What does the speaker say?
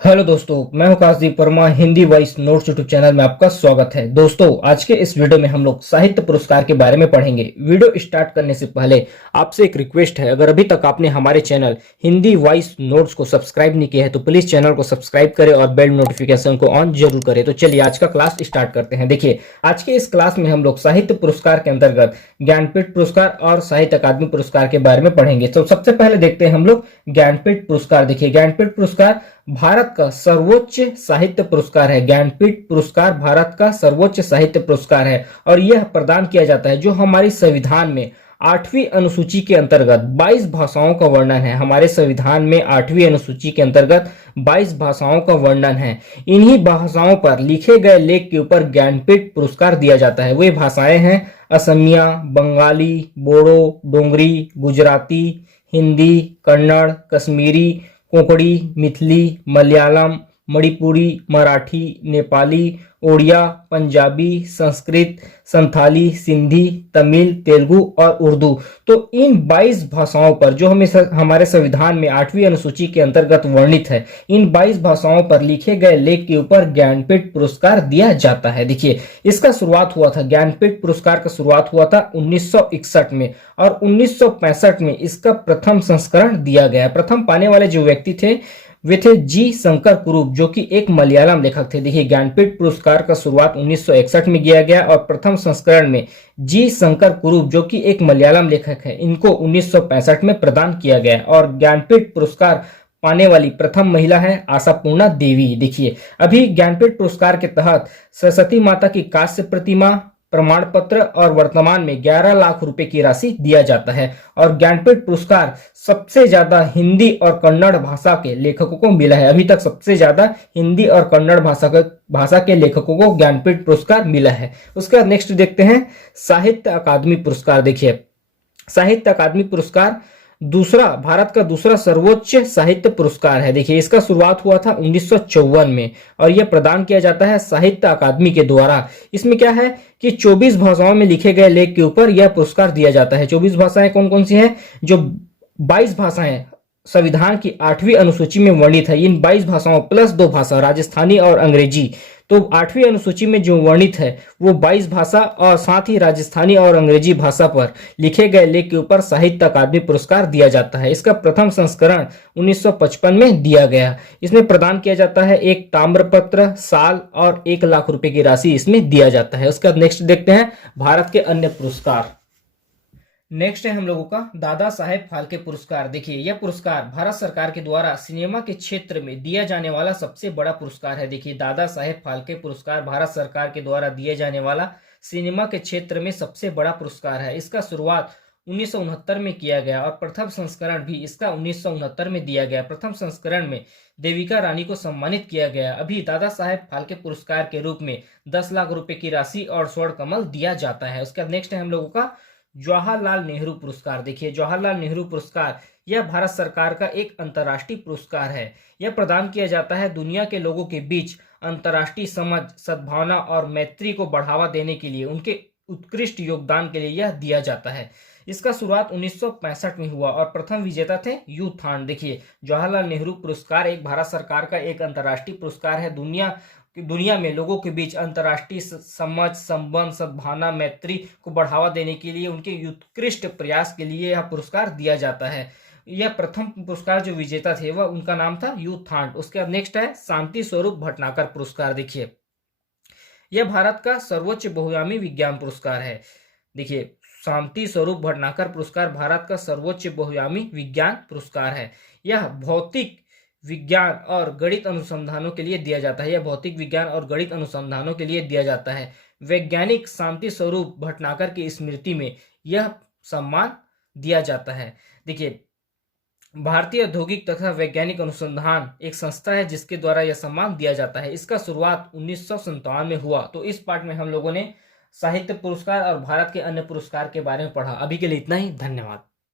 Hello दोस्तों, मैं हूं Kashdeep Verma. Hindi voice notes YouTube channel में आपका स्वागत है। दोस्तों, आज के इस वीडियो में हम लोग साहित्य पुरस्कार के बारे में पढ़ेंगे। वीडियो स्टार्ट करने से पहले आपसे एक रिक्वेस्ट है, अगर अभी तक आपने हमारे चैनल हिंदी वॉइस नोट्स को सब्सक्राइब नहीं किया है तो प्लीज चैनल को सब्सक्राइब करें और बेल नोटिफिकेशन को ऑन जरूर करें। तो चलिए आज का क्लास स्टार्ट करते हैं। देखिए, आज के इस क्लास में हम लोग साहित्य पुरस्कार के अंतर्गत ज्ञानपीठ पुरस्कार और साहित्य अकादमी पुरस्कार के बारे में पढ़ेंगे। तो सबसे पहले देखते हैं हम लोग ज्ञानपीठ पुरस्कार। देखिए, ज्ञानपीठ पुरस्कार भारत का सर्वोच्च साहित्य पुरस्कार है। ज्ञानपीठ पुरस्कार भारत का सर्वोच्च साहित्य पुरस्कार है और यह प्रदान किया जाता है जो हमारी संविधान में 8वीं अनुसूची के अंतर्गत 22 भाषाओं का वर्णन है। हमारे संविधान में 8वीं अनुसूची के अंतर्गत 22 भाषाओं का वर्णन है। इन्हीं भाषाओं पर लिखे गए लेख के ऊपर ज्ञानपीठ पुरस्कार दिया जाता है। वे भाषाएं हैं असमिया, बंगाली, बोडो, डोंगरी, गुजराती, हिंदी, कन्नड़, कश्मीरी, कोंकणी, मिथिली, मलयालम, मणिपुरी, मराठी, नेपाली, ओडिया, पंजाबी, संस्कृत, संथाली, सिंधी, तमिल, तेलुगु और उर्दू। तो इन 22 भाषाओं पर जो हमारे संविधान में 8वीं अनुसूची के अंतर्गत वर्णित है, इन 22 भाषाओं पर लिखे गए लेख के ऊपर ज्ञानपीठ पुरस्कार दिया जाता है। देखिए, इसका शुरुआत हुआ था, ज्ञानपीठ पुरस्कार का शुरुआत हुआ था 1961 में और 1965 में इसका प्रथम संस्करण दिया गया। प्रथम पाने वाले जो व्यक्ति थे वे थे जी शंकर कुरूप, जो कि एक मलयालम लेखक थे। देखिए, ज्ञानपीठ पुरस्कार का शुरुआत 1961 में किया गया और प्रथम संस्करण में जी शंकर कुरूप, जो कि एक मलयालम लेखक है, इनको 1965 में प्रदान किया गया और ज्ञानपीठ पुरस्कार पाने वाली प्रथम महिला है आशापूर्णा देवी। देखिए, अभी ज्ञानपीठ पुरस्कार के तहत सरस्वती माता की कांस्य प्रतिमा, प्रमाण पत्र और वर्तमान में 11 लाख रुपए की राशि दिया जाता है। और ज्ञानपीठ पुरस्कार सबसे ज्यादा हिंदी और कन्नड़ भाषा के लेखकों को मिला है। अभी तक सबसे ज्यादा हिंदी और कन्नड़ भाषा के लेखकों को ज्ञानपीठ पुरस्कार मिला है। उसके बाद नेक्स्ट देखते हैं साहित्य अकादमी पुरस्कार। देखिए, साहित्य अकादमी पुरस्कार दूसरा, भारत का दूसरा सर्वोच्च साहित्य पुरस्कार है। देखिए, इसका शुरुआत हुआ था 1954 में और यह प्रदान किया जाता है साहित्य अकादमी के द्वारा। इसमें क्या है कि 24 भाषाओं में लिखे गए लेख के ऊपर यह पुरस्कार दिया जाता है। 24 भाषाएं कौन कौन सी हैं? जो 22 भाषाएं संविधान की 8वीं अनुसूची में वर्णित है, इन 22 भाषाओं प्लस 2 भाषा राजस्थानी और अंग्रेजी। तो 8वीं अनुसूची में जो वर्णित है वो 22 भाषा और साथ ही राजस्थानी और अंग्रेजी भाषा पर लिखे गए लेख के ऊपर साहित्य अकादमी पुरस्कार दिया जाता है। इसका प्रथम संस्करण 1955 में दिया गया। इसमें प्रदान किया जाता है एक ताम्रपत्र, साल और 1 लाख रुपए की राशि इसमें दिया जाता है। उसका नेक्स्ट देखते हैं भारत के अन्य पुरस्कार। नेक्स्ट है हम लोगों का दादा साहेब फाल्के पुरस्कार। देखिए, यह पुरस्कार भारत सरकार के द्वारा सिनेमा के क्षेत्र में दिया जाने वाला सबसे बड़ा पुरस्कार है। देखिए, दादा साहेब फाल्के पुरस्कार भारत सरकार के द्वारा दिए जाने वाला सिनेमा के क्षेत्र में सबसे बड़ा पुरस्कार है। इसका शुरुआत 1969 में किया गया और प्रथम संस्करण भी इसका 1969 में दिया गया। प्रथम संस्करण में देविका रानी को सम्मानित किया गया। अभी दादा साहेब फाल्के पुरस्कार के रूप में 10 लाख रुपए की राशि और स्वर्ण कमल दिया जाता है। उसके बाद नेक्स्ट है हम लोगों का जवाहरलाल नेहरू पुरस्कार। देखिए, जवाहरलाल नेहरू पुरस्कार यह भारत सरकार का एक अंतर्राष्ट्रीय पुरस्कार है। यह प्रदान किया जाता है दुनिया के लोगों के बीच अंतर्राष्ट्रीय समझ, सद्भावना और मैत्री को बढ़ावा देने के लिए। उनके उत्कृष्ट योगदान के लिए यह दिया जाता है। इसका शुरुआत 1965 में हुआ और प्रथम विजेता थे यू थान। देखिए, जवाहरलाल नेहरू पुरस्कार एक भारत सरकार का एक अंतर्राष्ट्रीय पुरस्कार है। दुनिया में लोगों के बीच अंतर्राष्ट्रीय समझ, संबंध, सद्भावना, मैत्री को बढ़ावा देने के लिए उनके उत्कृष्ट प्रयास के लिए यह पुरस्कार दिया जाता है। यह प्रथम पुरस्कार जो विजेता थे वह उनका नाम था यू थांट। उसके बाद नेक्स्ट है शांति स्वरूप भटनागर पुरस्कार। देखिए, यह भारत का सर्वोच्च बहुआयामी विज्ञान पुरस्कार है। देखिए, शांति स्वरूप भटनागर पुरस्कार भारत का सर्वोच्च बहुआयामी विज्ञान पुरस्कार है। यह भौतिक विज्ञान और गणित अनुसंधानों के लिए दिया जाता है। यह भौतिक विज्ञान और गणित अनुसंधानों के लिए दिया जाता है। वैज्ञानिक शांति स्वरूप भटनागर की स्मृति में यह सम्मान दिया जाता है। देखिए, भारतीय औद्योगिक तथा वैज्ञानिक अनुसंधान एक संस्था है जिसके द्वारा यह सम्मान दिया जाता है। इसका शुरुआत 1957 में हुआ। तो इस पार्ट में हम लोगों ने साहित्य पुरस्कार और भारत के अन्य पुरस्कार के बारे में पढ़ा। अभी के लिए इतना ही, धन्यवाद।